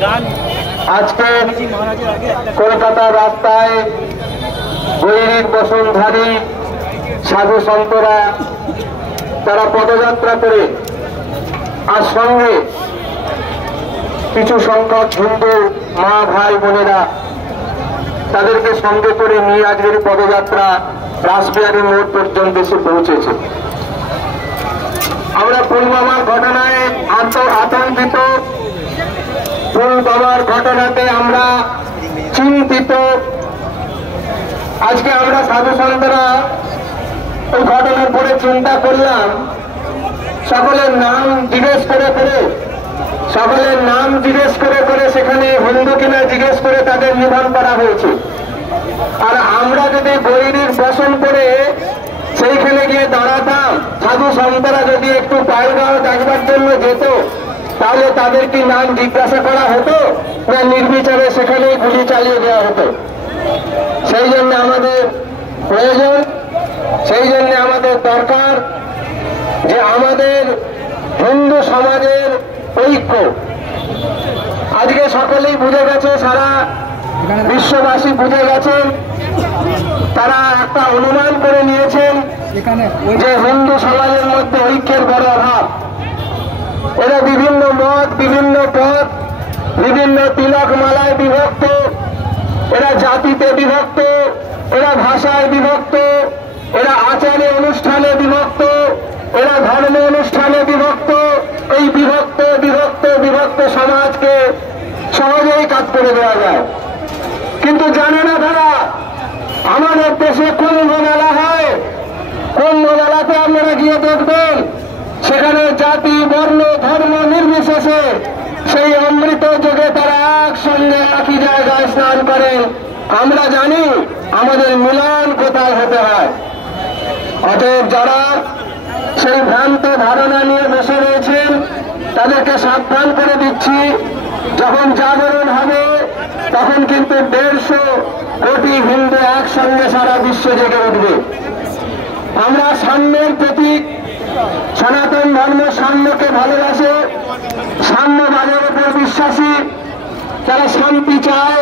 আজকে কলকাতার রাস্তায় গৈরিক বসনধারী সাধু সন্তরা তারা পদযাত্রা করে আর সঙ্গে কিছু সংখ্যক হিন্দু মা ভাই বোনেরা তাদেরকে সঙ্গে করে নিয়ে আজকের পদযাত্রা রাসবিহারী মোড় পর্যন্ত এসে পৌঁছেছে। আমরা পুলওয়ামার ঘটনায় আতঙ্কিত, পুলওয়ামার ঘটনাতে আমরা চিন্তিত। আজকে আমরা সাধু সন্তরা ওই ঘটনার পরে চিন্তা করলাম, সকলের নাম জিজ্ঞেস করে সেখানে হিন্দু কিনা জিজ্ঞেস করে তাদের নিধন করা হয়েছে। আর আমরা যদি গৈরিক বসন করে সেইখানে গিয়ে দাঁড়াতাম, সাধু সন্তরা যদি একটু পায়গাঁও দেখবার জন্য যেত, তাহলে তাদের কি নাম জিজ্ঞাসা করা হতো না নির্বিচারে সেখানেই গুলি চালিয়ে দেওয়া হতো? সেই জন্য আমাদের প্রয়োজন, সেই জন্য আমাদের দরকার যে আমাদের হিন্দু সমাজের ঐক্য। আজকে সকলেই বুঝে গেছে, সারা বিশ্ববাসী বুঝে গেছেন, তারা একটা অনুমান করে নিয়েছেন যে হিন্দু সমাজের মধ্যে ঐক্যের বড় অভাব। এরা বিভিন্ন মত, বিভিন্ন পথ, বিভিন্ন তিলক মালায় বিভক্ত, এরা জাতিতে বিভক্ত, এরা ভাষায় বিভক্ত, এরা আচারে অনুষ্ঠানে বিভক্ত, এরা ধর্ম অনুষ্ঠানে বিভক্ত। এই বিভক্ত বিভক্ত বিভক্ত সমাজকে সহজেই কাজ করে দেওয়া যায়, কিন্তু জানে না তারা আমাদের দেশে কুম্ভ মেলা হয়। কুম্ভ মেলাতে আপনারা গিয়ে দেখবেন, সেখানে জাতি বর্ণ ধর্ম নির্বিশেষে সেই অমৃত যোগে তারা একসঙ্গে একই জায়গায় স্নান করেন। আমরা জানি আমাদের মিলন কোথায় হতে হয়। অতএব যারা সেই ভ্রান্ত ধারণা নিয়ে বসে রয়েছেন তাদেরকে সাবধান করে দিচ্ছি, যখন জাগরণ হবে তখন কিন্তু 150 কোটি হিন্দু একসঙ্গে সারা বিশ্ব জেগে উঠবে। আমরা সাম্যের প্রতীক, সনাতন ধর্ম সাম্যকে ভালোবাসে, সাম্যবাদের উপর বিশ্বাসী, তারা শান্তি চায়,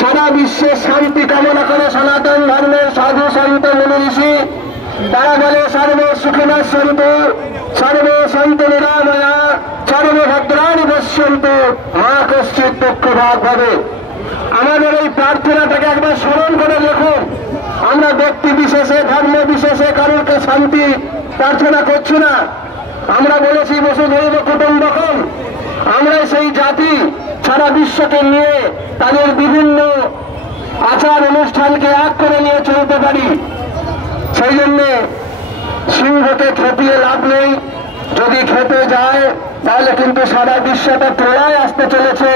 সারা বিশ্বে শান্তি কামনা করে সনাতন ধর্মের সাধু সন্ত মুনি ঋষি। তারা বলে সর্ব সুখিনা সন্তু, সর্ব সন্ত নিরাময়া, সর্বভদ্রাণি পশ্যন্তু, মা কশ্চিৎ দুঃখভাগ ভবে। আমাদের এই প্রার্থনাটাকে একবার স্মরণ করে দেখুন। আমরা ব্যক্তি বিশেষে, ধর্ম বিশেষে কারোরকে শান্তি প্রার্থনা করছি না। আমরা বলেছি বসুধৈব কুটুম্বকম। আমরা সেই জাতি সারা বিশ্বকে নিয়ে তাদের বিভিন্ন আচার অনুষ্ঠানকে এক করে নিয়ে চলতে পারি। সেই জন্য সিংহকে খেপিয়ে লাভ নেই, যদি খেতে যায় তাহলে কিন্তু সারা বিশ্বটা প্রলয় আসতে চলেছে।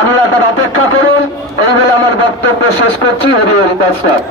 আপনারা তার অপেক্ষা করুন। এই বলে আমার বক্তব্য শেষ করছি। হরি ওম তৎসৎ।